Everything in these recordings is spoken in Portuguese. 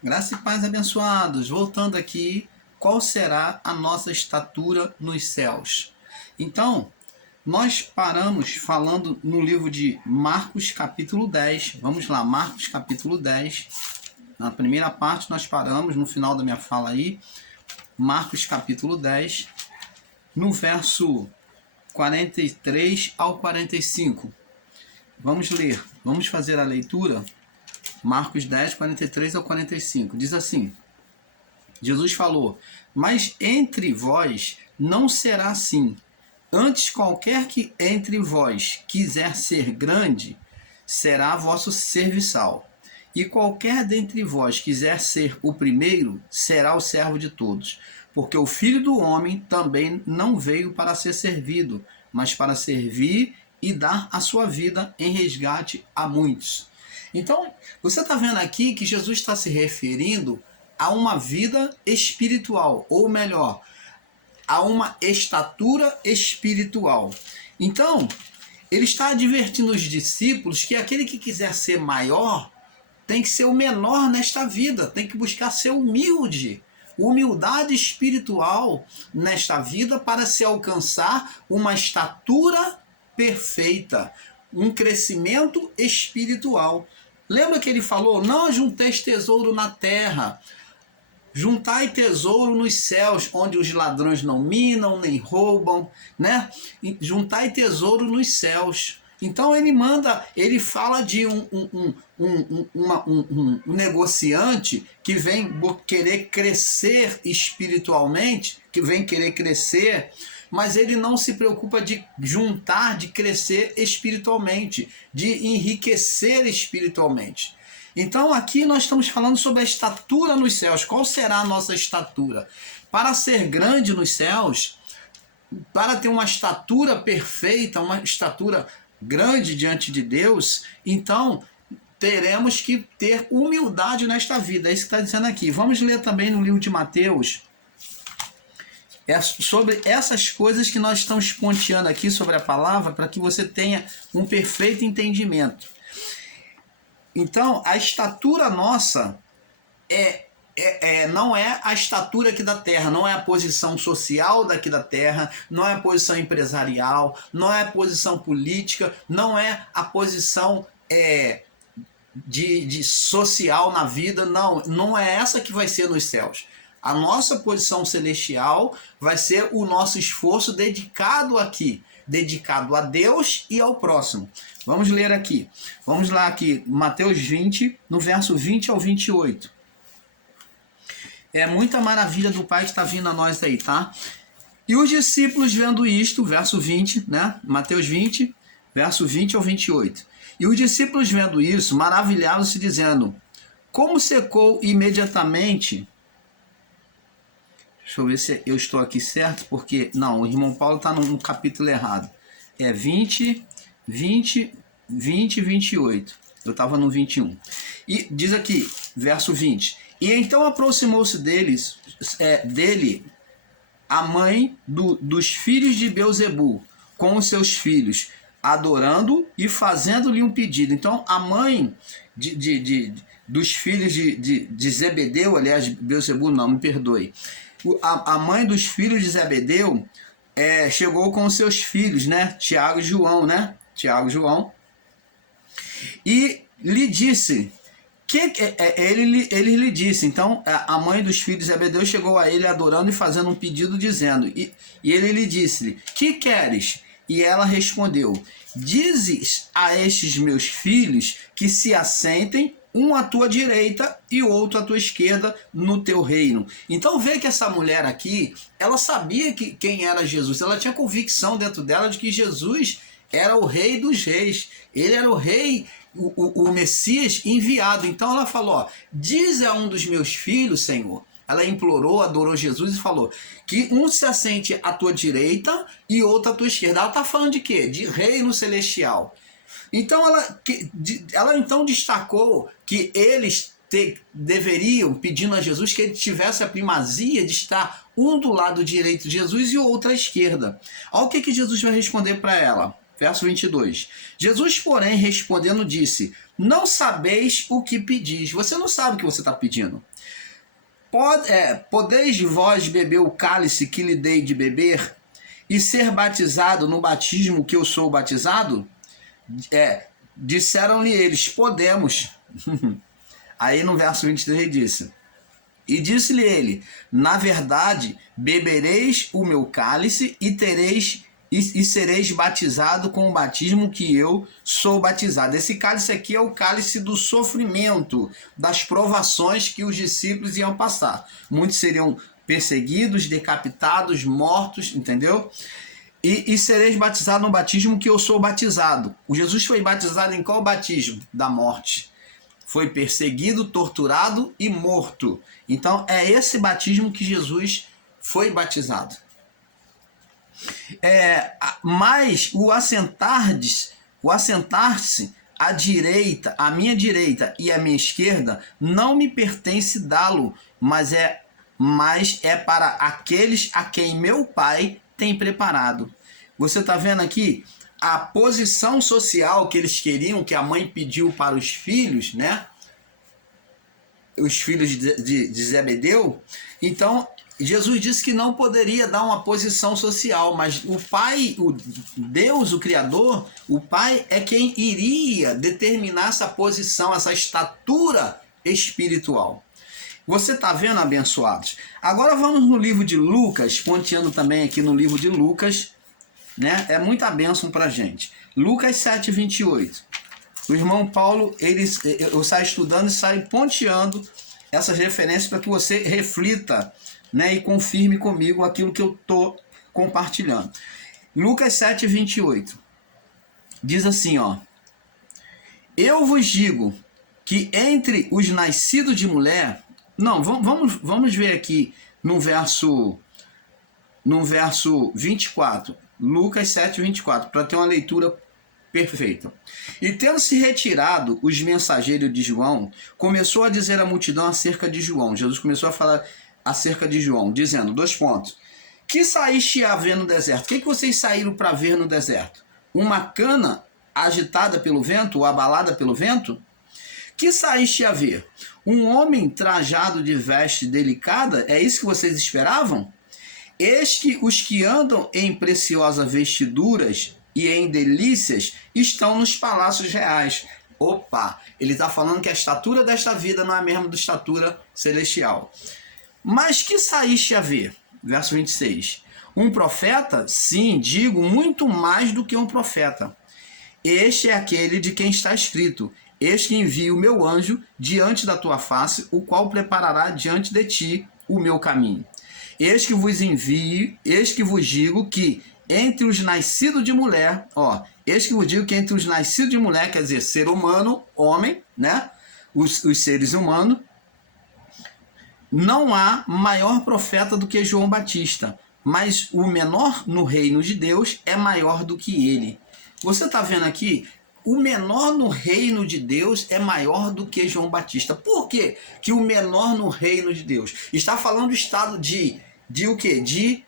Graça e paz, abençoados. Voltando aqui, qual será a nossa estatura nos céus? Então, nós paramos falando no livro de Marcos, capítulo 10. Vamos lá, Marcos, capítulo 10. Na primeira parte nós paramos, no final da minha fala aí, Marcos, capítulo 10, no verso 43 ao 45. Vamos ler, vamos fazer a leitura. Marcos 10, 43 ao 45. Diz assim: Jesus falou: mas entre vós não será assim. Antes, qualquer que entre vós quiser ser grande, será vosso serviçal. E qualquer dentre vós quiser ser o primeiro, será o servo de todos. Porque o Filho do Homem também não veio para ser servido, mas para servir e dar a sua vida em resgate a muitos. Então, você está vendo aqui que Jesus está se referindo a uma vida espiritual, ou melhor, a uma estatura espiritual. Então, ele está advertindo os discípulos que aquele que quiser ser maior tem que ser o menor nesta vida, tem que buscar ser humilde. Humildade espiritual nesta vida para se alcançar uma estatura perfeita, um crescimento espiritual. Lembra que ele falou: não junteis tesouro na terra, juntai tesouro nos céus, onde os ladrões não minam nem roubam, né? Juntai tesouro nos céus. Então ele fala de um negociante que vem querer crescer espiritualmente, que vem querer crescer, mas ele não se preocupa de juntar, de crescer espiritualmente, de enriquecer espiritualmente. Então aqui nós estamos falando sobre a estatura nos céus. Qual será a nossa estatura? Para ser grande nos céus, para ter uma estatura perfeita, uma estatura grande diante de Deus, então teremos que ter humildade nesta vida. É isso que está dizendo aqui. Vamos ler também no livro de Mateus, sobre essas coisas que nós estamos ponteando aqui sobre a palavra, para que você tenha um perfeito entendimento. Então, a estatura nossa não é a estatura aqui da terra, não é a posição social daqui da terra, não é a posição empresarial, não é a posição política, não é a posição de social na vida, não é essa que vai ser nos céus. A nossa posição celestial vai ser o nosso esforço dedicado aqui, dedicado a Deus e ao próximo. Vamos ler aqui. Vamos lá aqui, Mateus 20, no verso 20 ao 28. É muita maravilha do Pai que está vindo a nós aí, tá? E os discípulos vendo isto, verso 20, né? Mateus 20, verso 20 ao 28. E os discípulos vendo isso, maravilharam-se, dizendo: como secou imediatamente... Deixa eu ver se eu estou aqui certo, porque... Não, o irmão Paulo está no capítulo errado. É 20, 28. Eu estava no 21. E diz aqui, verso 20. E então aproximou-se dele a mãe dos filhos de Belzebu, com os seus filhos, adorando e fazendo-lhe um pedido. Então a mãe dos filhos de Zebedeu, aliás, Belzebu não, me perdoe. A mãe dos filhos de Zebedeu chegou com os seus filhos, né? Tiago e João, né? Tiago e João. E lhe disse... ele lhe disse, então a mãe dos filhos de Zebedeu chegou a ele adorando e fazendo um pedido, dizendo, e ele lhe disse: que queres? E ela respondeu: dizes a estes meus filhos que se assentem, um à tua direita e o outro à tua esquerda no teu reino. Então vê que essa mulher aqui, ela sabia quem era Jesus, ela tinha convicção dentro dela de que Jesus era o rei dos reis, ele era o rei, o Messias enviado. Então ela falou: ó, diz a um dos meus filhos, Senhor. Ela implorou, adorou Jesus e falou que um se assente à tua direita e outro à tua esquerda. Ela está falando de quê? De reino celestial. Então ela então destacou que eles deveriam, pedindo a Jesus que ele tivesse a primazia de estar um do lado direito de Jesus e o outro à esquerda. Olha o que Jesus vai responder para ela. Verso 22. Jesus, porém, respondendo, disse: não sabeis o que pedis. Você não sabe o que você está pedindo. Podeis vós beber o cálice que lhe dei de beber e ser batizado no batismo que eu sou batizado? Disseram-lhe eles: podemos. Aí no verso 23 ele disse: e disse-lhe ele: na verdade, bebereis o meu cálice e sereis batizado com o batismo que eu sou batizado. Esse cálice aqui é o cálice do sofrimento, das provações que os discípulos iam passar. Muitos seriam perseguidos, decapitados, mortos, entendeu? E sereis batizado no batismo que eu sou batizado. O Jesus foi batizado em qual batismo? Da morte. Foi perseguido, torturado e morto. Então é esse batismo que Jesus foi batizado. Mas o assentar-se à direita, à minha direita e à minha esquerda, não me pertence dá-lo, mas é para aqueles a quem meu Pai tem preparado. Você está vendo aqui a posição social que eles queriam, que a mãe pediu para os filhos, né? Os filhos de Zebedeu. Então, Jesus disse que não poderia dar uma posição social, mas o Pai, o Deus, o Criador, o Pai é quem iria determinar essa posição, essa estatura espiritual. Você está vendo, abençoados? Agora vamos no livro de Lucas, ponteando também aqui no livro de Lucas, né? É muita bênção para a gente. Lucas 7:28. O irmão Paulo, eu saio estudando e saio ponteando essas referências para que você reflita, né, e confirme comigo aquilo que eu estou compartilhando. Lucas 7:28. Diz assim, ó: eu vos digo que entre os nascidos de mulher... Não, vamos ver aqui no verso 24. Lucas 7:24, para ter uma leitura perfeita. E tendo se retirado os mensageiros de João, começou a dizer à multidão acerca de João. Jesus começou a falar acerca de João, dizendo, 2 pontos. Que saíste a ver no deserto? O que vocês saíram para ver no deserto? Uma cana agitada pelo vento ou abalada pelo vento? Que saíste a ver? Um homem trajado de veste delicada? É isso que vocês esperavam? Eis que os que andam em preciosas vestiduras e em delícias estão nos palácios reais. Opa, ele está falando que a estatura desta vida não é a mesma da estatura celestial. Mas que saíste a ver? Verso 26. Um profeta? Sim, digo, muito mais do que um profeta. Este é aquele de quem está escrito: eis que envio o meu anjo diante da tua face, o qual preparará diante de ti o meu caminho. Eis que vos envio, eis que vos digo que entre os nascidos de mulher, eis que vos digo que entre os nascidos de mulher, quer dizer, ser humano, homem, né? Os seres humanos, não há maior profeta do que João Batista, mas o menor no reino de Deus é maior do que ele. Você está vendo aqui? O menor no reino de Deus é maior do que João Batista. Por quê que o menor no reino de Deus? Está falando do estado de o quê? De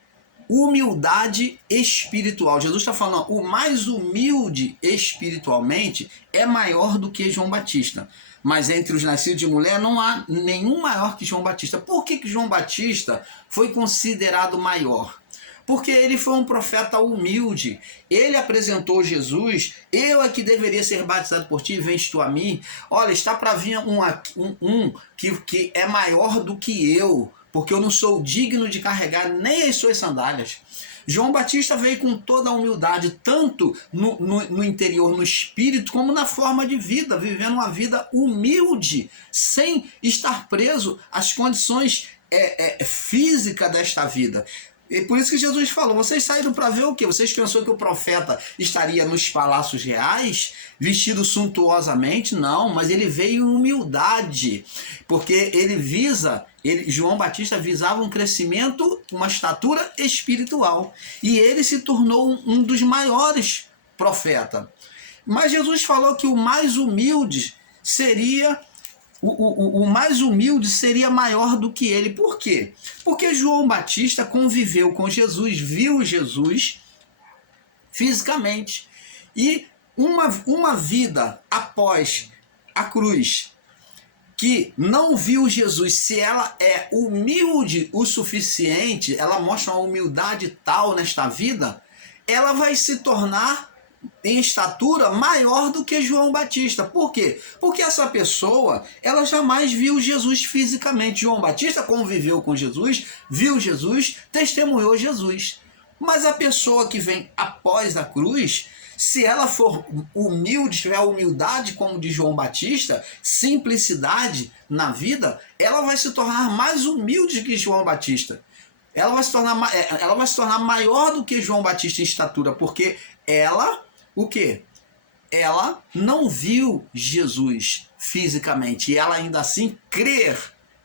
humildade espiritual. Jesus está falando, o mais humilde espiritualmente é maior do que João Batista. Mas entre os nascidos de mulher não há nenhum maior que João Batista. Por que João Batista foi considerado maior? Porque ele foi um profeta humilde. Ele apresentou Jesus. Eu é que deveria ser batizado por ti, vens tu a mim. Olha, está para vir um que é maior do que eu, porque eu não sou digno de carregar nem as suas sandálias. João Batista veio com toda a humildade, tanto no interior, no espírito, como na forma de vida, vivendo uma vida humilde, sem estar preso às condições físicas desta vida. E por isso que Jesus falou, vocês saíram para ver o quê? Vocês pensou que o profeta estaria nos palácios reais, vestido suntuosamente? Não, mas ele veio em humildade, porque João Batista visava um crescimento, uma estatura espiritual. E ele se tornou um dos maiores profetas. Mas Jesus falou que o mais humilde seria... O mais humilde seria maior do que ele. Por quê? Porque João Batista conviveu com Jesus, viu Jesus fisicamente. E uma vida após a cruz que não viu Jesus, se ela é humilde o suficiente, ela mostra uma humildade tal nesta vida, ela vai se tornar em estatura maior do que João Batista. Por quê? Porque essa pessoa, ela jamais viu Jesus fisicamente. João Batista conviveu com Jesus, viu Jesus, testemunhou Jesus. Mas a pessoa que vem após a cruz, se ela for humilde, tiver humildade como de João Batista, simplicidade na vida, ela vai se tornar mais humilde que João Batista. Ela vai se tornar maior do que João Batista em estatura, porque ela, o quê? Ela não viu Jesus fisicamente, e ela ainda assim crer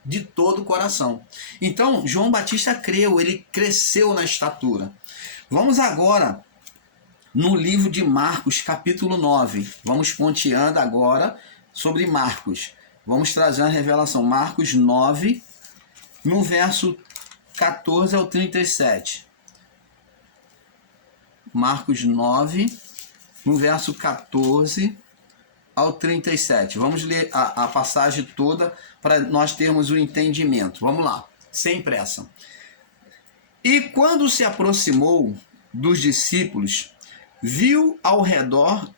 de todo o coração. Então, João Batista creu, ele cresceu na estatura. Vamos agora no livro de Marcos, capítulo 9. Vamos ponteando agora sobre Marcos. Vamos trazer a revelação. Marcos 9, no verso 14 ao 37. Marcos 9, no verso 14 ao 37. Vamos ler a passagem toda para nós termos o entendimento. Vamos lá, sem pressa. E quando se aproximou dos discípulos, viu ao redor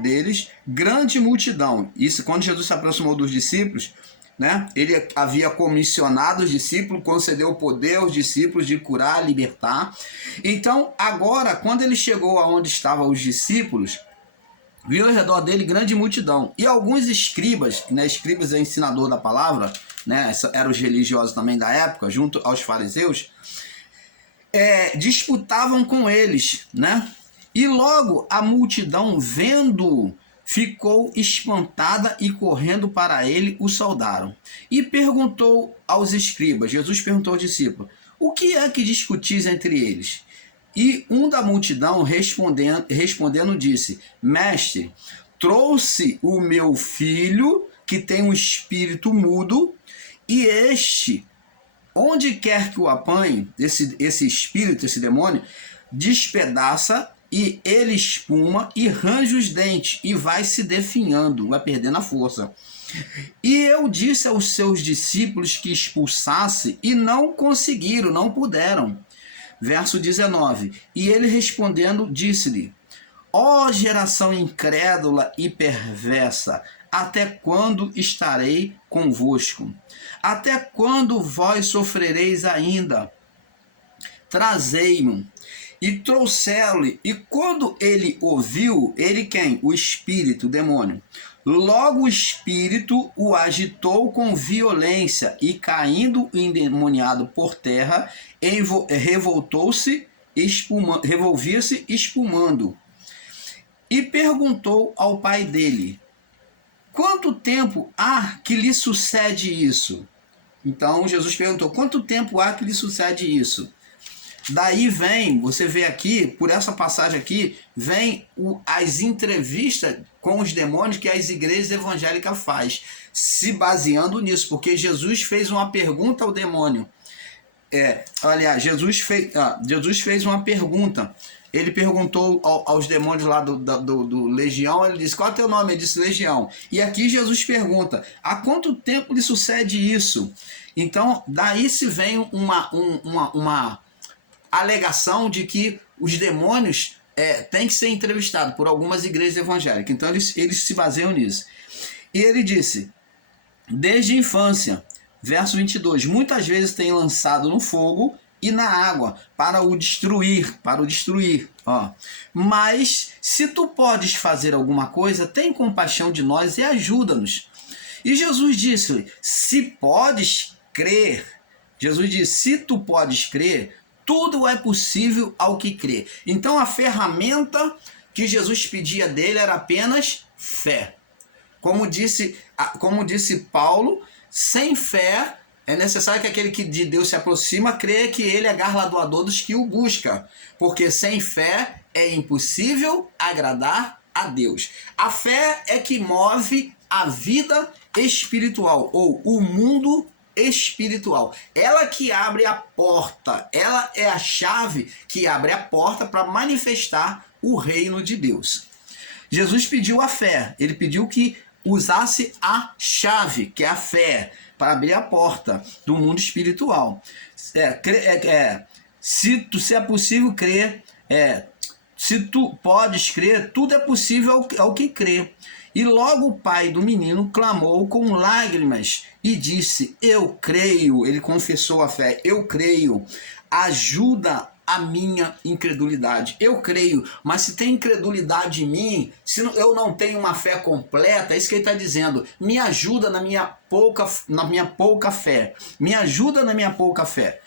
deles grande multidão. Isso quando Jesus se aproximou dos discípulos, né? Ele havia comissionado os discípulos, concedeu o poder aos discípulos de curar, libertar. Então, agora, quando ele chegou aonde estavam os discípulos, viu ao redor dele grande multidão. E alguns escribas, né? Escribas é ensinador da palavra, né? Eram os religiosos também da época, junto aos fariseus, disputavam com eles, né? E logo a multidão, vendo, ficou espantada e correndo para ele o saudaram. E perguntou aos escribas, Jesus perguntou aos discípulos, o que é que discutis entre eles? E um da multidão respondendo disse, mestre, trouxe o meu filho que tem um espírito mudo, e este, onde quer que o apanhe, esse espírito, esse demônio, despedaça e ele espuma e range os dentes e vai se definhando, vai perdendo a força. E eu disse aos seus discípulos que expulsasse e não conseguiram, não puderam. Verso 19. E ele respondendo disse-lhe, ó geração incrédula e perversa, até quando estarei convosco? Até quando vós sofrereis ainda? Trazei-mo. E trouxeram-lhe, e quando ele ouviu, ele quem? O espírito, o demônio. Logo o espírito o agitou com violência, e caindo endemoniado por terra, revoltou-se, revolvia-se espumando. E perguntou ao pai dele, quanto tempo há que lhe sucede isso? Então Jesus perguntou, quanto tempo há que lhe sucede isso? Daí vem, você vê aqui, por essa passagem aqui, vem as entrevistas com os demônios que as igrejas evangélicas fazem, se baseando nisso, porque Jesus fez uma pergunta ao demônio. Jesus fez uma pergunta. Ele perguntou aos demônios lá do Legião, ele disse, qual é o teu nome? Ele disse, Legião. E aqui Jesus pergunta, há quanto tempo lhe sucede isso? Então, daí se vem uma alegação de que os demônios têm que ser entrevistados por algumas igrejas evangélicas. Então, eles se baseiam nisso. E ele disse, desde a infância, verso 22, muitas vezes tem lançado no fogo e na água para o destruir. Ó. Mas se tu podes fazer alguma coisa, tem compaixão de nós e ajuda-nos. E Jesus disse, se podes crer, Jesus disse, se tu podes crer, tudo é possível ao que crê. Então a ferramenta que Jesus pedia dele era apenas fé. Como disse Paulo, sem fé é necessário que aquele que de Deus se aproxima creia que ele é galardoador dos que o busca. Porque sem fé é impossível agradar a Deus. A fé é que move a vida espiritual ou o mundo espiritual. Ela que abre a porta, ela é a chave que abre a porta para manifestar o reino de Deus. Jesus pediu a fé, ele pediu que usasse a chave, que é a fé, para abrir a porta do mundo espiritual. Se é possível crer, se tu podes crer, tudo é possível ao que crê. E logo o pai do menino clamou com lágrimas e disse: eu creio. Ele confessou a fé: eu creio, ajuda a minha incredulidade. Eu creio, mas se tem incredulidade em mim, se eu não tenho uma fé completa, é isso que ele está dizendo. Me ajuda na minha pouca fé. Me ajuda na minha pouca fé.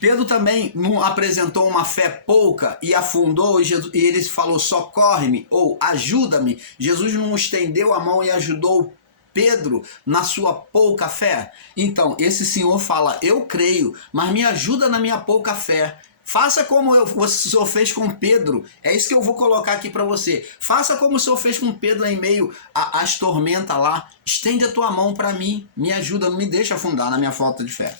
Pedro também não apresentou uma fé pouca e afundou, e ele falou: socorre-me ou ajuda-me. Jesus não estendeu a mão e ajudou Pedro na sua pouca fé. Então, esse senhor fala: eu creio, mas me ajuda na minha pouca fé. Faça como o senhor fez com Pedro. É isso que eu vou colocar aqui para você. Faça como o senhor fez com Pedro em meio às tormentas lá. Estende a tua mão para mim. Me ajuda, não me deixa afundar na minha falta de fé.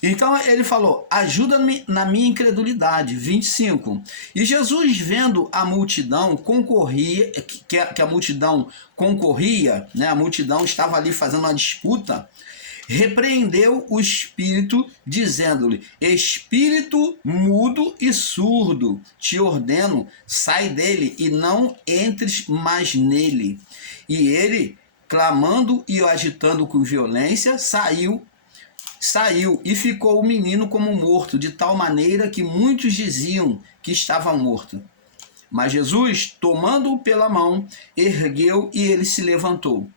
Então ele falou: ajuda-me na minha incredulidade. 25. E Jesus, vendo a multidão, que a multidão concorria, né? A multidão estava ali fazendo uma disputa, repreendeu o espírito, dizendo-lhe: espírito mudo e surdo, te ordeno, sai dele e não entres mais nele. E ele, clamando e agitando com violência, saiu e ficou o menino como morto, de tal maneira que muitos diziam que estava morto. Mas Jesus, tomando-o pela mão, ergueu e ele se levantou.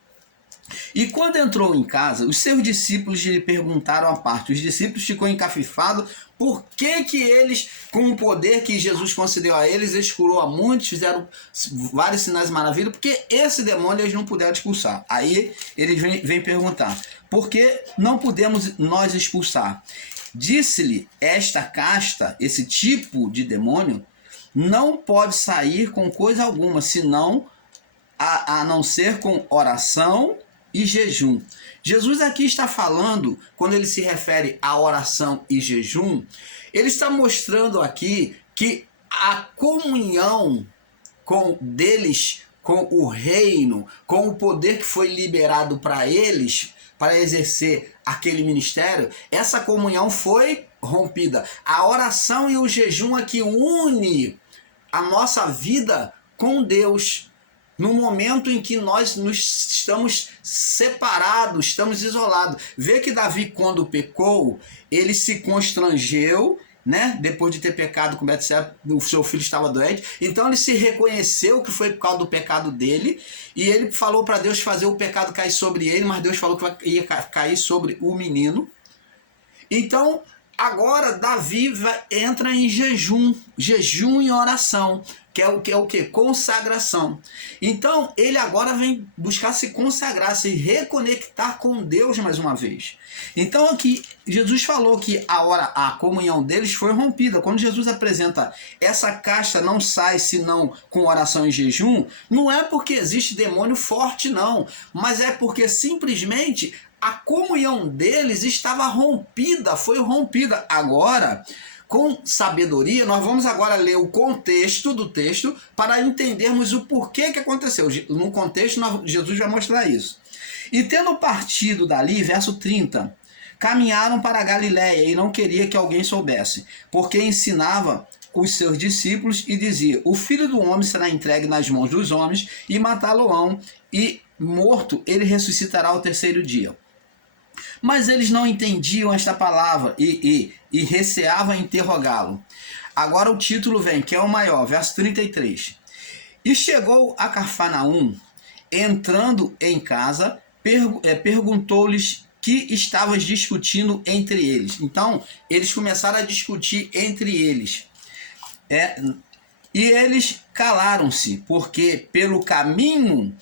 E quando entrou em casa, os seus discípulos lhe perguntaram à parte. Os discípulos ficou encafifados por que eles, com o poder que Jesus concedeu a eles, eles curou a muitos, fizeram vários sinais de maravilha, porque esse demônio eles não puderam expulsar. Aí eles vêm perguntar: por que não podemos nós expulsar? Disse-lhe: esta casta, esse tipo de demônio, não pode sair com coisa alguma, senão a não ser com oração e jejum. Jesus aqui está falando, quando ele se refere a oração e jejum, ele está mostrando aqui que a comunhão deles com o reino, com o poder que foi liberado para eles, para exercer aquele ministério, essa comunhão foi rompida. A oração e o jejum aqui une a nossa vida com Deus. No momento em que nós estamos separados, estamos isolados. Vê que Davi, quando pecou, ele se constrangeu, né? Depois de ter pecado com Betseba, o seu filho estava doente. Então ele se reconheceu que foi por causa do pecado dele. E ele falou para Deus fazer o pecado cair sobre ele, mas Deus falou que ia cair sobre o menino. Então, agora Davi entra em jejum e oração, que é o que? Consagração. Então, ele agora vem buscar se consagrar, se reconectar com Deus mais uma vez. Então, aqui, Jesus falou que a comunhão deles foi rompida. Quando Jesus apresenta essa casta não sai senão com oração e jejum, não é porque existe demônio forte, não, mas é porque simplesmente a comunhão deles estava rompida, foi rompida. Agora, com sabedoria, nós vamos agora ler o contexto do texto para entendermos o porquê que aconteceu. No contexto, Jesus vai mostrar isso. E tendo partido dali, verso 30, caminharam para a Galiléia e não queria que alguém soubesse, porque ensinava os seus discípulos e dizia: o filho do homem será entregue nas mãos dos homens e matá-lo-ão, e morto ele ressuscitará ao terceiro dia. Mas eles não entendiam esta palavra e receavam interrogá-lo. Agora o título vem, que é o maior, verso 33. E chegou a Cafarnaum, entrando em casa, perguntou-lhes que estavas discutindo entre eles. Então, eles começaram a discutir entre eles. E eles calaram-se, porque pelo caminho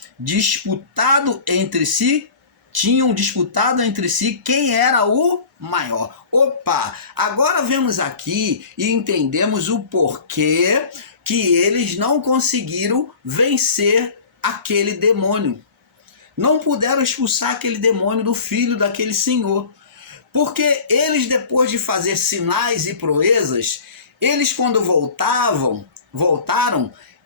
tinham disputado entre si quem era o maior. Opa! Agora vemos aqui e entendemos o porquê que eles não conseguiram vencer aquele demônio. Não puderam expulsar aquele demônio do filho daquele senhor. Porque eles, depois de fazer sinais e proezas, Eles, quando voltaram,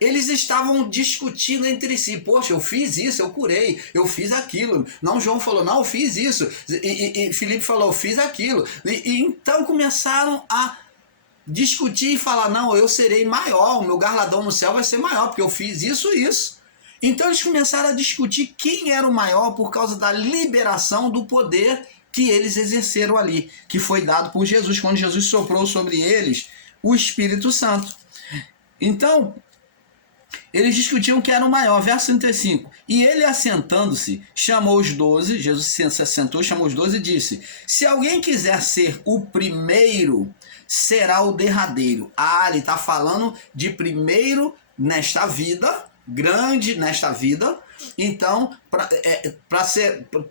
eles estavam discutindo entre si. Poxa, eu fiz isso, eu curei, eu fiz aquilo. Não, João falou, não, eu fiz isso. E Filipe falou, eu fiz aquilo. E então começaram a discutir e falar, não, eu serei maior, o meu galardão no céu vai ser maior, porque eu fiz isso e isso. Então eles começaram a discutir quem era o maior por causa da liberação do poder que eles exerceram ali, que foi dado por Jesus, quando Jesus soprou sobre eles o Espírito Santo. Então, eles discutiam quem era o maior. Verso 35. E ele, assentando-se, chamou os 12, Jesus se assentou, chamou os 12 e disse, se alguém quiser ser o primeiro, será o derradeiro. Ah, ele está falando de primeiro nesta vida, grande nesta vida. Então,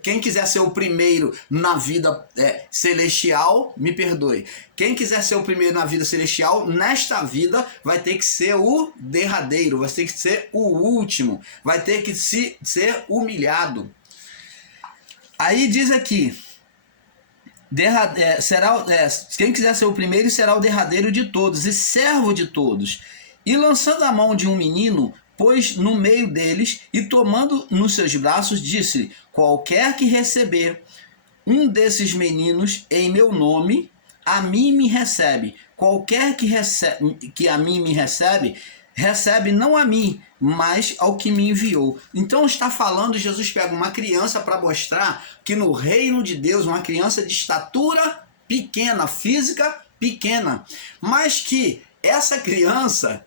quem quiser ser o primeiro na vida celestial, me perdoe. Quem quiser ser o primeiro na vida celestial, nesta vida, vai ter que ser o derradeiro, vai ter que ser o último, vai ter que ser humilhado. Aí diz aqui, quem quiser ser o primeiro será o derradeiro de todos e servo de todos. E lançando a mão de um menino, pôs no meio deles e tomando nos seus braços, disse-lhe, qualquer que receber um desses meninos em meu nome, a mim me recebe. Qualquer que a mim me recebe, recebe não a mim, mas ao que me enviou. Então está falando, Jesus pega uma criança para mostrar que no reino de Deus, uma criança de estatura pequena, física pequena, mas que essa criança,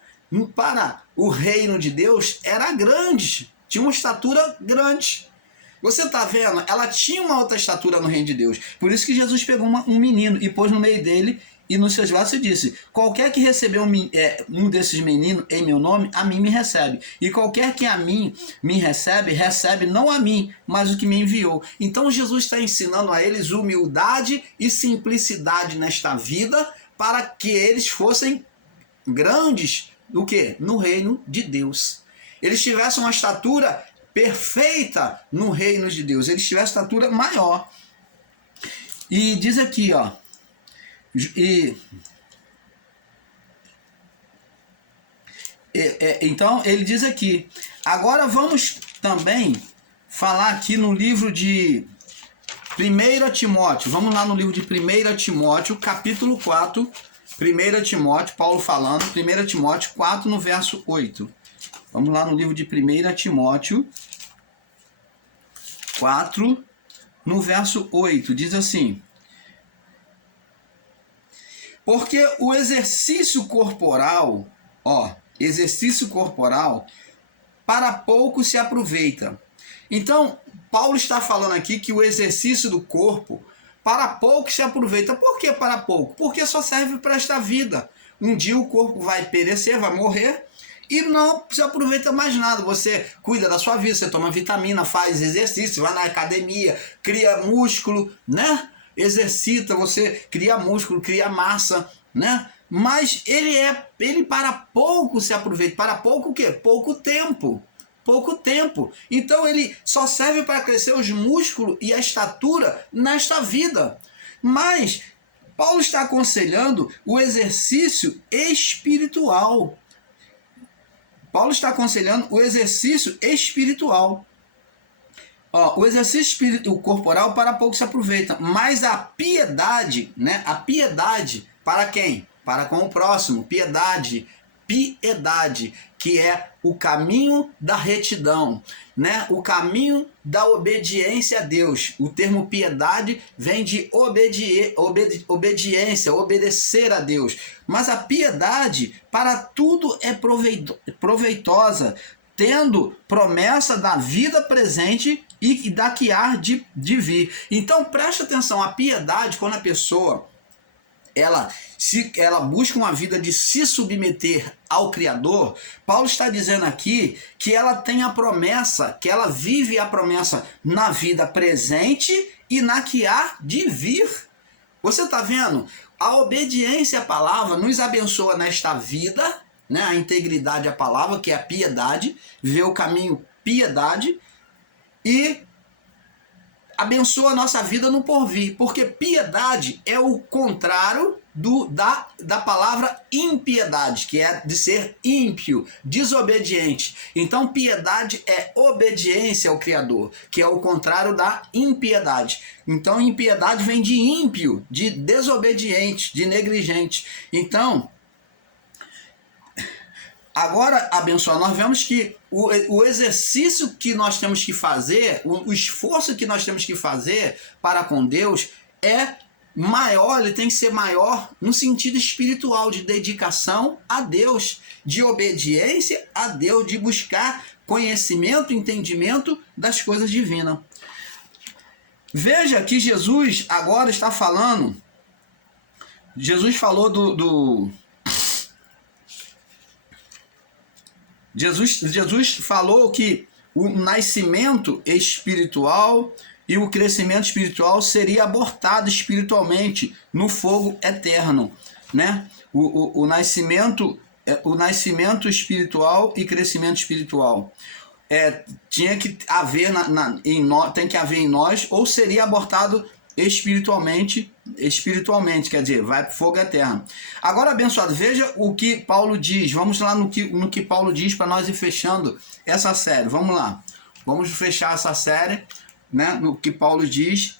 para o reino de Deus, era grande, tinha uma estatura grande. Você está vendo? Ela tinha uma outra estatura no reino de Deus. Por isso que Jesus pegou um menino e pôs no meio dele e nos seus braços e disse, qualquer que receber um desses meninos em meu nome, a mim me recebe. E qualquer que a mim me recebe, recebe não a mim, mas o que me enviou. Então Jesus está ensinando a eles humildade e simplicidade nesta vida para que eles fossem grandes do que? No reino de Deus. Eles tivessem uma estatura perfeita no reino de Deus. Eles tivessem estatura maior. E diz aqui, ó. Então ele diz aqui. Agora vamos também falar aqui no livro de 1 Timóteo. Vamos lá no livro de 1 Timóteo, capítulo 4. 1 Timóteo, Paulo falando, 1 Timóteo 4, no verso 8. Vamos lá no livro de 1 Timóteo 4, no verso 8. Diz assim, porque o exercício corporal, para pouco se aproveita. Então, Paulo está falando aqui que o exercício do corpo para pouco se aproveita. Por que para pouco? Porque só serve para esta vida. Um dia o corpo vai perecer, vai morrer e não se aproveita mais nada. Você cuida da sua vida, você toma vitamina, faz exercício, vai na academia, cria músculo, né? Exercita, você cria músculo, cria massa, né? Mas ele para pouco se aproveita. Para pouco o quê? Pouco tempo. Pouco tempo. Então ele só serve para crescer os músculos e a estatura nesta vida. Mas Paulo está aconselhando o exercício espiritual. Paulo está aconselhando o exercício espiritual. O exercício corporal para pouco se aproveita, mas a piedade, né? A piedade para quem? Para com o próximo. Piedade, que é o caminho da retidão, né? O caminho da obediência a Deus. O termo piedade vem de obediência, obedecer a Deus. Mas a piedade para tudo é proveitosa, tendo promessa da vida presente e da que há de vir. Então preste atenção, a piedade, quando a pessoa ela busca uma vida de se submeter ao Criador, Paulo está dizendo aqui que ela tem a promessa, que ela vive a promessa na vida presente e na que há de vir. Você está vendo? A obediência à palavra nos abençoa nesta vida, né? A integridade à palavra, que é a piedade, ver o caminho piedade, e abençoa a nossa vida no porvir, porque piedade é o contrário da palavra impiedade, que é de ser ímpio, desobediente. Então, piedade é obediência ao Criador, que é o contrário da impiedade. Então, impiedade vem de ímpio, de desobediente, de negligente. Então, agora, abençoado, nós vemos que o exercício que nós temos que fazer, o esforço que nós temos que fazer para com Deus é maior, ele tem que ser maior no sentido espiritual, de dedicação a Deus, de obediência a Deus, de buscar conhecimento, entendimento das coisas divinas. Veja que Jesus agora está falando, Jesus falou Jesus falou que o nascimento espiritual e o crescimento espiritual seria abortado espiritualmente no fogo eterno, né? O nascimento espiritual e crescimento espiritual tinha que haver tem que haver em nós, ou seria abortado espiritualmente, quer dizer, vai para o fogo eterno. Agora, abençoado, veja o que Paulo diz. Vamos lá no que Paulo diz para nós ir fechando essa série. Vamos lá, vamos fechar essa série, né? No que Paulo diz,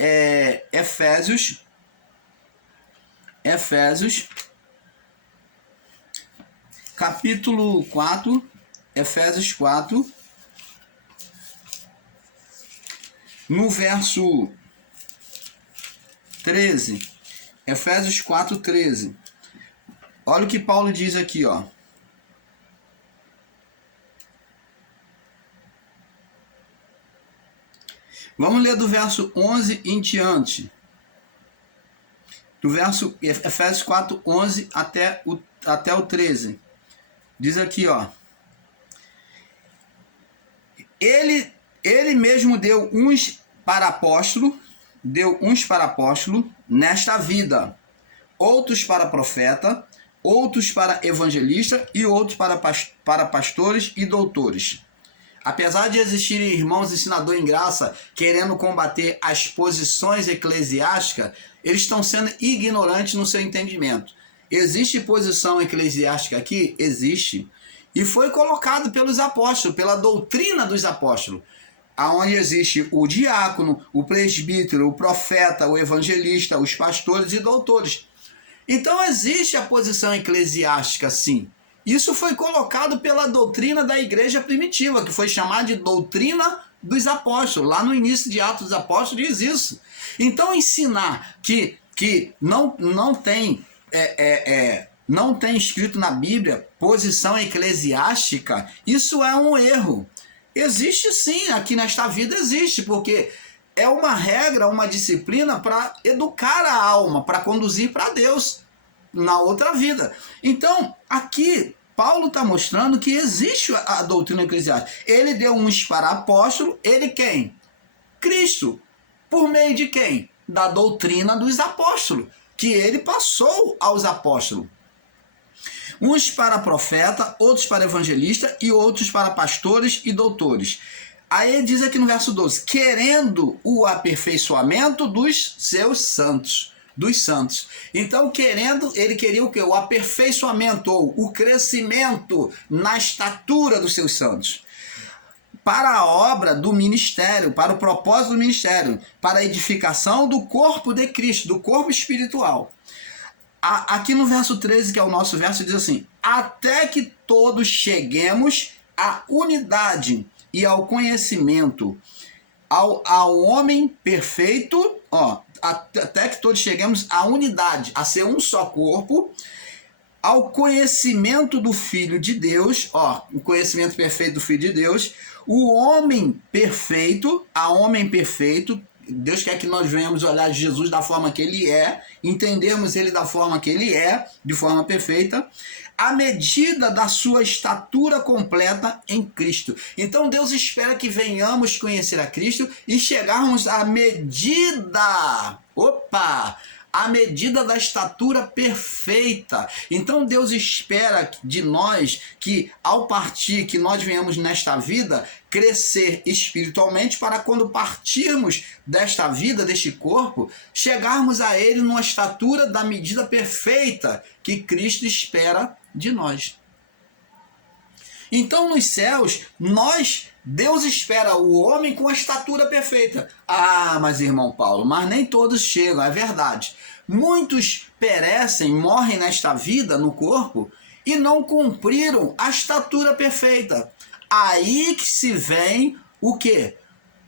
Efésios, capítulo 4, Efésios 4, no verso 13, Efésios 4, 13. Olha o que Paulo diz aqui, ó. Vamos ler do verso 11 em diante. Do verso Efésios 4, 11 até o 13. Diz aqui, ó. Ele mesmo deu uns para apóstolo, nesta vida, outros para profeta, outros para evangelista e outros para pastores e doutores. Apesar de existirem irmãos ensinadores em graça querendo combater as posições eclesiásticas, eles estão sendo ignorantes no seu entendimento. Existe posição eclesiástica aqui? Existe. E foi colocado pelos apóstolos, pela doutrina dos apóstolos, aonde existe o diácono, o presbítero, o profeta, o evangelista, os pastores e doutores. Então existe a posição eclesiástica, sim. Isso foi colocado pela doutrina da igreja primitiva, que foi chamada de doutrina dos apóstolos. Lá no início de Atos dos Apóstolos diz isso. Então ensinar que não tem escrito na Bíblia posição eclesiástica, isso é um erro. Existe sim, aqui nesta vida existe, porque é uma regra, uma disciplina para educar a alma, para conduzir para Deus na outra vida. Então, aqui, Paulo está mostrando que existe a doutrina eclesiástica. Ele deu uns para apóstolo, ele quem? Cristo. Por meio de quem? Da doutrina dos apóstolos, que ele passou aos apóstolos. Uns para profeta, outros para evangelista e outros para pastores e doutores. Aí ele diz aqui no verso 12, querendo o aperfeiçoamento dos seus santos. Dos santos. Então, ele queria o quê? O aperfeiçoamento, ou o crescimento na estatura dos seus santos. Para a obra do ministério, para o propósito do ministério, para a edificação do corpo de Cristo, do corpo espiritual. Aqui no verso 13, que é o nosso verso, diz assim, até que todos cheguemos à unidade e ao conhecimento, ao homem perfeito, até que todos cheguemos à unidade, a ser um só corpo, ao conhecimento do Filho de Deus, o conhecimento perfeito do Filho de Deus, o homem perfeito, Deus quer que nós venhamos olhar Jesus da forma que ele é, entendermos ele da forma que ele é, de forma perfeita, à medida da sua estatura completa em Cristo. Então Deus espera que venhamos conhecer a Cristo e chegarmos à medida, a medida da estatura perfeita. Então Deus espera de nós que ao partir, que nós venhamos nesta vida crescer espiritualmente, para quando partirmos desta vida, deste corpo, chegarmos a Ele numa estatura da medida perfeita que Cristo espera de nós. Então nos céus, Deus espera o homem com a estatura perfeita. Ah, mas irmão Paulo, mas nem todos chegam, é verdade. Muitos perecem, morrem nesta vida, no corpo, e não cumpriram a estatura perfeita. Aí que se vem o quê?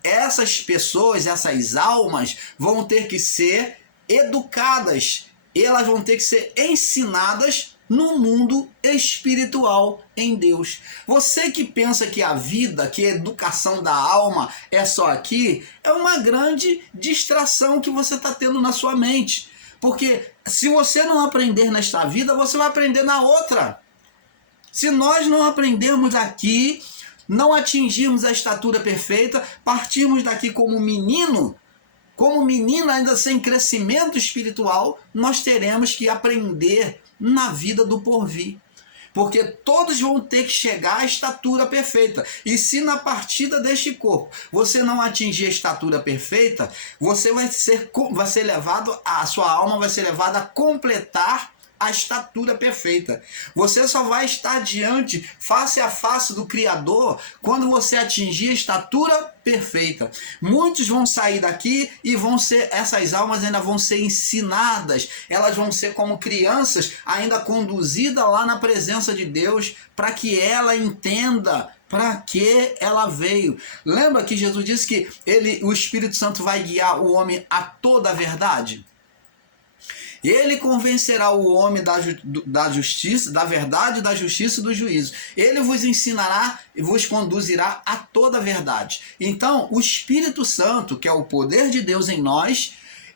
Essas pessoas, essas almas vão ter que ser educadas, elas vão ter que ser ensinadas no mundo espiritual em Deus. Você que pensa que a vida, que a educação da alma é só aqui, é uma grande distração que você está tendo na sua mente. Porque se você não aprender nesta vida, você vai aprender na outra. Se nós não aprendermos aqui, não atingirmos a estatura perfeita, partirmos daqui como menino, como menina ainda sem crescimento espiritual, nós teremos que aprender na vida do porvir. Porque todos vão ter que chegar à estatura perfeita. E se na partida deste corpo você não atingir a estatura perfeita, você vai ser levado, a sua alma vai ser levada a completar a estatura perfeita. Você só vai estar diante, face a face do Criador, quando você atingir a estatura perfeita. Muitos vão sair daqui e essas almas ainda vão ser ensinadas, elas vão ser como crianças, ainda conduzidas lá na presença de Deus, para que ela entenda para que ela veio. Lembra que Jesus disse que o Espírito Santo vai guiar o homem a toda a verdade? Ele convencerá o homem da justiça, da verdade, da justiça e do juízo. Ele vos ensinará e vos conduzirá a toda a verdade. Então, o Espírito Santo, que é o poder de Deus em nós,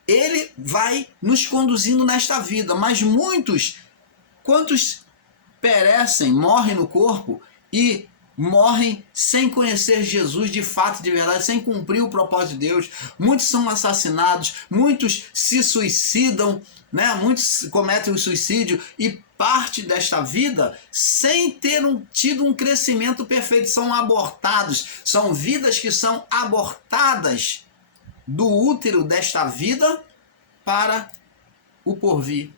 ele vai nos conduzindo nesta vida. Mas quantos perecem, morrem no corpo e morrem sem conhecer Jesus de fato, de verdade, sem cumprir o propósito de Deus. Muitos são assassinados, muitos se suicidam, né? Muitos cometem o suicídio e parte desta vida sem ter tido um crescimento perfeito. São abortados, são vidas que são abortadas do útero desta vida para o porvir.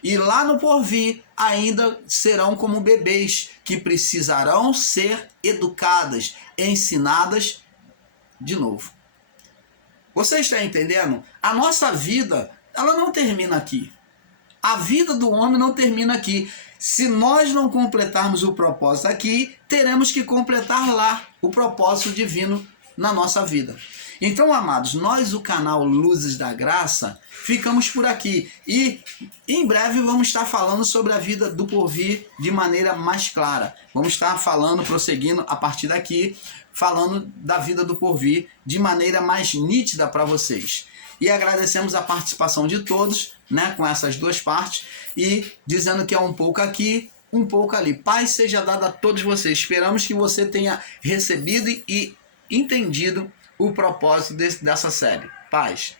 E lá no porvir ainda serão como bebês que precisarão ser educadas, ensinadas de novo. Você está entendendo? A nossa vida, ela não termina aqui. A vida do homem não termina aqui. Se nós não completarmos o propósito aqui, teremos que completar lá o propósito divino na nossa vida. Então, amados, nós, o canal Luzes da Graça, ficamos por aqui. E em breve vamos estar falando sobre a vida do porvir de maneira mais clara. Vamos estar falando, prosseguindo a partir daqui, falando da vida do porvir de maneira mais nítida para vocês. E agradecemos a participação de todos, né, com essas duas partes, e dizendo que é um pouco aqui, um pouco ali. Paz seja dada a todos vocês. Esperamos que você tenha recebido e entendido o propósito dessa série. Paz.